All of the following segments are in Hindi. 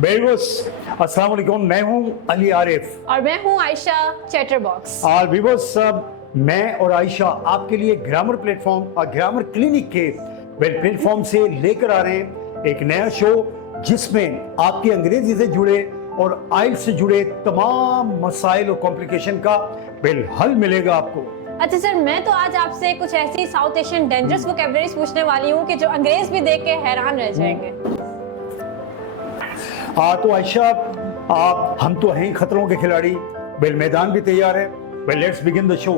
अस्सलाम वालेकुम, मैं हूं अली आरिफ और मैं हूं आयशा चैटरबॉक्स। और व्यूअर्स, मैं और आयशा आपके लिए ग्रामर प्लेटफॉर्म और ग्रामर क्लिनिक के प्लेटफॉर्म से लेकर आ रहे हैं एक नया शो जिसमें आपके अंग्रेजी से जुड़े और आइल्स से जुड़े तमाम मसाइल और कॉम्प्लिकेशन का हल मिलेगा आपको। अच्छा सर, मैं तो आज आपसे कुछ ऐसी साउथ एशियन डेंजरस वोकैबुलरीज पूछने वाली हूँ कि जो अंग्रेज भी देख के हैरान रह जाएंगे। तो आयशा, हम तो हैं खतरों के खिलाड़ी, मैदान भी तैयार है। Let's begin the show.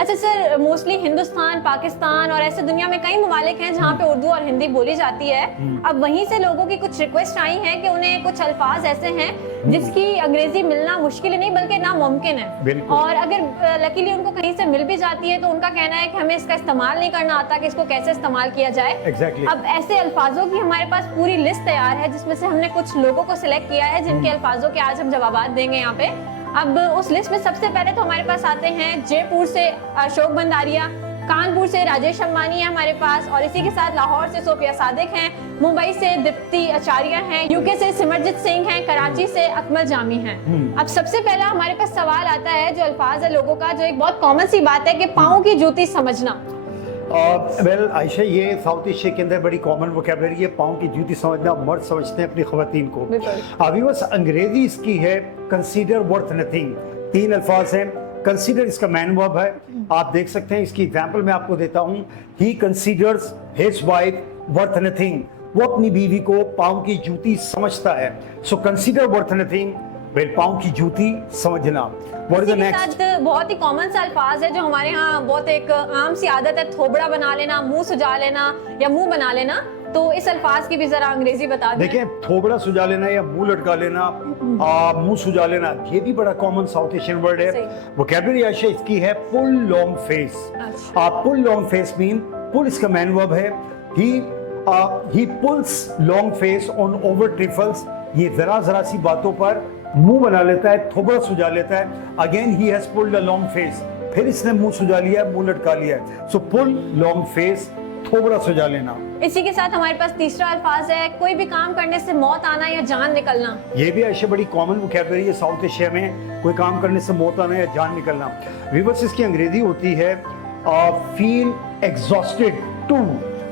अच्छा सर, मोस्टली हिंदुस्तान, पाकिस्तान और ऐसे दुनिया में कई ममालिक हैं जहाँ पे उर्दू और हिंदी बोली जाती है। अब वहीं से लोगों की कुछ रिक्वेस्ट आई है कि उन्हें कुछ अल्फाज ऐसे हैं जिसकी अंग्रेजी मिलना मुश्किल नहीं बल्कि नामुमकिन है, और अगर लकीली उनको कहीं से मिल भी जाती है तो उनका कहना है कि हमें इसका इस्तेमाल नहीं करना आता कि इसको कैसे इस्तेमाल किया जाए। अब ऐसे अल्फाजों की हमारे पास पूरी लिस्ट तैयार है जिसमें से हमने कुछ लोगों को सिलेक्ट किया है जिनके अल्फाजों के आज हम जवाब देंगे यहाँ पे। अब उस लिस्ट में सबसे पहले तो हमारे पास आते हैं जयपुर से अशोक बंदारिया, कानपुर से राजेश अंबानी है हमारे पास, और इसी के साथ लाहौर से सोफिया सादिक हैं, मुंबई से दीप्ति आचार्य हैं, यूके से सिमरजीत सिंह हैं, कराची से अकमल जामी हैं। अब सबसे पहला हमारे पास सवाल आता है जो अल्फाज है लोगों का, जो एक बहुत कॉमन सी बात है कि पाँव की जूती समझना। आयशा, ये साउथ एशिया के अंदर बड़ी कॉमन वोकैबुलरी है। पाँव की जूती समझना मर्द समझते हैं अपनी खवातीन को। अभी बस अंग्रेजी इसकी है कंसीडर वर्थ नथिंग। 3 अल्फाज हैं। कंसीडर इसका मैन वर्ब है, आप देख सकते हैं। इसकी एग्जांपल मैं आपको देता हूँ। He considers his wife worth nothing. वो अपनी बीवी को पाँव की जूती समझता है। सो कंसीडर वर्थ नथिंग, पाँव की जूती समझना। What is the next? बहुत ही कॉमन सा अल्फाज है जो हमारे यहाँ बहुत एक आम सी आदत है, थोबड़ा बना लेना, मुंह सुजा लेना या मुंह बना लेना। तो इस अल्फाज की भी जरा अंग्रेजी बता दें। देखिए, थोबड़ा सुजा लेना या मुंह लटका लेना, मुंह सुजा लेना, ये भी बड़ा कॉमन साउथ एशियन वर्ड है। वोकैबुलरी आयशा इसकी है पुल लॉन्ग फेस। पुल लॉन्ग फेस मीन, पुल इसका मैन वर्ब है। ही pools long face on over trifles. ये जरा सी बातों पर मुंह बना लेता है, थोबड़ा सुजा लेता है। Again he has pulled a long face, फिर इसने मुंह सुजा लिया, मुंह लटका लिया। सो पुल लॉन्ग फेस, थोबड़ा सुजा लेना। इसी के साथ हमारे पास तीसरा अल्फाज है कोई भी काम करने से मौत आना या जान निकलना। ये भी ऐसे बड़ी कॉमन वोकैबुलरी है साउथ एशिया में, कोई काम करने से मौत आना या जान निकलना। व्यूअर्स, इसकी अंग्रेजी होती है फील एग्जॉस्टेड टू।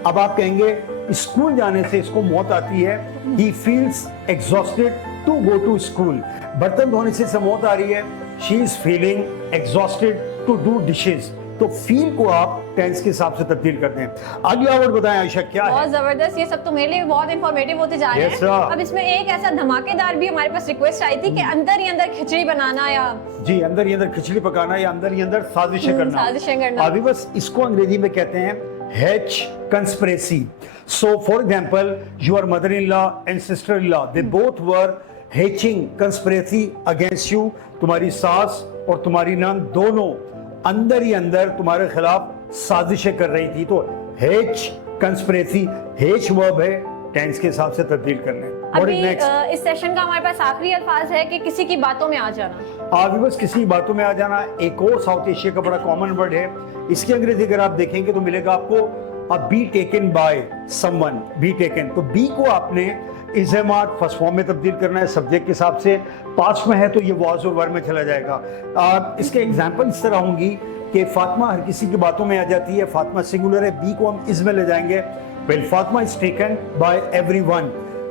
अब आप कहेंगे स्कूल जाने से इसको मौत आती है। He feels exhausted to go to school. बर्तन धोने से मौत आ रही है। She is feeling exhausted to do dishes. तो फील को आप टेंस के हिसाब से तब्दील करते हैं। अगला वर्ड बताएं आयशा, क्या है? बहुत जबरदस्त, ये सब तो मेरे लिए बहुत इंफॉर्मेटिव होते जा रहे हैं। अब इसमें एक ऐसा धमाकेदार भी हमारे पास रिक्वेस्ट आई थी कि अंदर ही अंदर खिचड़ी बनाना, या जी अंदर ही अंदर खिचड़ी पकाना, या अंदर ही अंदर साजिशें करना। अभी बस इसको अंग्रेजी में कहते हैं hatch conspiracy. So for example, your mother-in-law and sister-in-law, they both were hatching conspiracy against you. तुम्हारी सास और तुम्हारी नंद दोनों अंदर ही अंदर तुम्हारे खिलाफ साजिशें कर रही थी। तो hatch conspiracy, hatch वर्ब है, टेंस के हिसाब से तब्दील करने। अभी इस सेशन का हमारे पास आखिरी अल्फाज है कि किसी की बातों में आ जाना। अभी बस किसी की बातों में आ जाना एक और साउथ एशिया का बड़ा कॉमन वर्ड है। इसकी अंग्रेजी अगर आप देखेंगे तो मिलेगा आपको be taken by someone. Be taken, तो बी को आपने इज़ेमार्ट फर्स्ट फॉर्म में तब्दील करना है सब्जेक्ट के हिसाब से। पास्ट में है तो ये वाज और वर में चला जाएगा। इसके एग्जांपल इस तरह होंगी कि फातिमा हर किसी की बातों में आ जाती है। फातिमा सिंगुलर है, बी को हम इज में ले जाएंगे। Well Fatima is taken by everyone.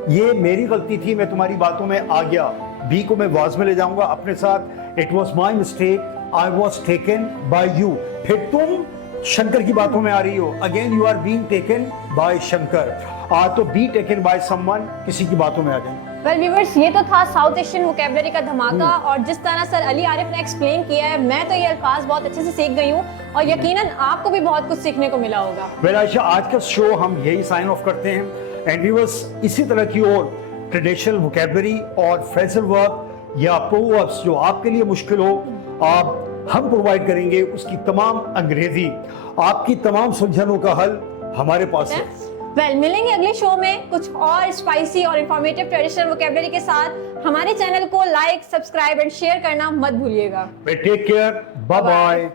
ये मेरी गलती थी, मैं तुम्हारी बातों में आ गया। बी को मैं वाज में ले जाऊंगा अपने साथ। It was my mistake, I was taken by you. फिर तुम शंकर की बातों में आ रही हो, again you are being taken by Shankar. तो बी टेकन बाय समवन, किसी की बातों में आ जाना। वेल व्यूअर्स, ये तो था साउथ एशियन वोकैबुलरी का धमाका, और जिस तरह सर अली आरिफ ने एक्सप्लेन किया है, मैं तो ये अल्फाज बहुत अच्छे से सीख गई हूँ और यकीनन आपको भी बहुत कुछ सीखने को मिला होगा। वेल आयशा, आज का शो हम यही साइन ऑफ करते हैं। एंड व्यूअर्स, इसी तरह की और ट्रेडिशनल वोकैबुलरी और फ्रेजल वर्ब या प्रोवर्ब्स जो आपके लिए मुश्किल हो, आप हम प्रोवाइड करेंगे उसकी तमाम अंग्रेजी, आपकी तमाम सुलझनों का हल हमारे पास है। वेल, मिलेंगे अगले शो में कुछ और स्पाइसी और इंफॉर्मेटिव ट्रेडिशनल वोकैबुलरी के साथ। हमारे चैनल को लाइक, सब्सक्राइब एंड शेयर करना मत भूलिएगा। Take care, bye bye.